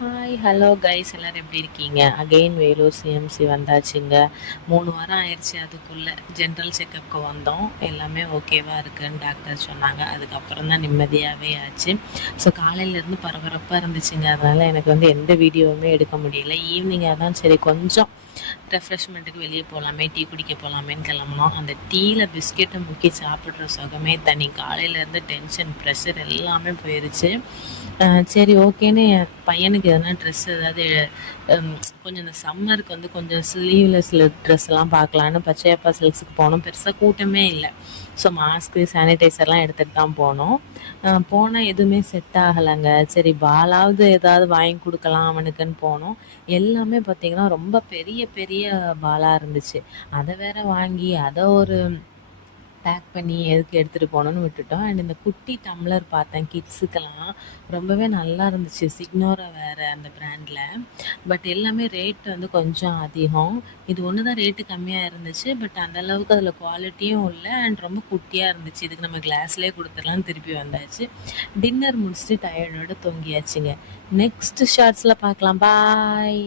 Hi hello guys, எல்லோரும் எப்படி இருக்கீங்க? அகெயின் வேலூர் சிஎம்சி வந்தாச்சுங்க. 3 வாரம் ஆயிடுச்சு. அதுக்குள்ளே ஜென்ரல் செக்கப்புக்கு வந்தோம். எல்லாமே ஓகேவாக இருக்குன்னு டாக்டர் சொன்னாங்க. அதுக்கப்புறம் தான் நிம்மதியாகவே ஆச்சு. ஸோ காலையிலேருந்து பரபரப்பாக இருந்துச்சுங்க. அதனால் எனக்கு எந்த வீடியோவுமே எடுக்க முடியல. ஈவினிங்காக தான் சரி கொஞ்சம் ரெஃப்ரெஷ்மெண்ட்டுக்கு வெளியே போகலாமே, டீ குடிக்க போகலாமேன்னு கிளம்புனோம். அந்த டீயில் பிஸ்கெட்டை முக்கி சாப்பிட்ற சுகமே தனி. காலையிலேருந்து டென்ஷன், ப்ரெஷர் எல்லாமே போயிடுச்சு. சரி ஓகேன்னு என் பையனுக்கு எதனா ட்ரெஸ் ஏதாவது கொஞ்சம் இந்த சம்மருக்கு கொஞ்சம் ஸ்லீவ்லெஸ் ட்ரெஸ்லாம் பார்க்கலான்னு பச்சையப்பா சில்க்ஸுக்கு போனோம். பெருசாக கூட்டமே இல்லை. ஸோ மாஸ்க்கு, சானிடைசர்லாம் எடுத்துகிட்டு தான் போனோம். போனால் எதுவுமே செட் ஆகலைங்க. சரி பாலாவது ஏதாவது வாங்கி கொடுக்கலாம் அவனுக்குன்னு போனோம். எல்லாமே பார்த்திங்கன்னா ரொம்ப பெரிய பெரிய பாலாக இருந்துச்சு. அதை வேற வாங்கி அதை ஒரு பேக் பண்ணி எதுக்கு எடுத்துகிட்டு போகணுன்னு விட்டுட்டோம். அண்ட் இந்த குட்டி டம்ளர் பார்த்தேன் கிட்ஸுக்கெல்லாம். ரொம்பவே நல்லா இருந்துச்சு. சிக்னோரா வேறு அந்த பிராண்டில். பட் எல்லாமே ரேட் கொஞ்சம் அதிகம். இது ஒன்று தான் ரேட்டு கம்மியாக இருந்துச்சு. பட் அந்தளவுக்கு அதில் குவாலிட்டியும் இல்லை. அண்ட் ரொம்ப குட்டியாக இருந்துச்சு. இதுக்கு நம்ம கிளாஸ்லேயே கொடுத்துடலான்னு திருப்பி வந்தாச்சு. டின்னர் முடிச்சுட்டு டயர்டோடு தூங்கியாச்சுங்க. நெக்ஸ்ட் ஷார்ட்ஸில் பார்க்கலாம். பாய்.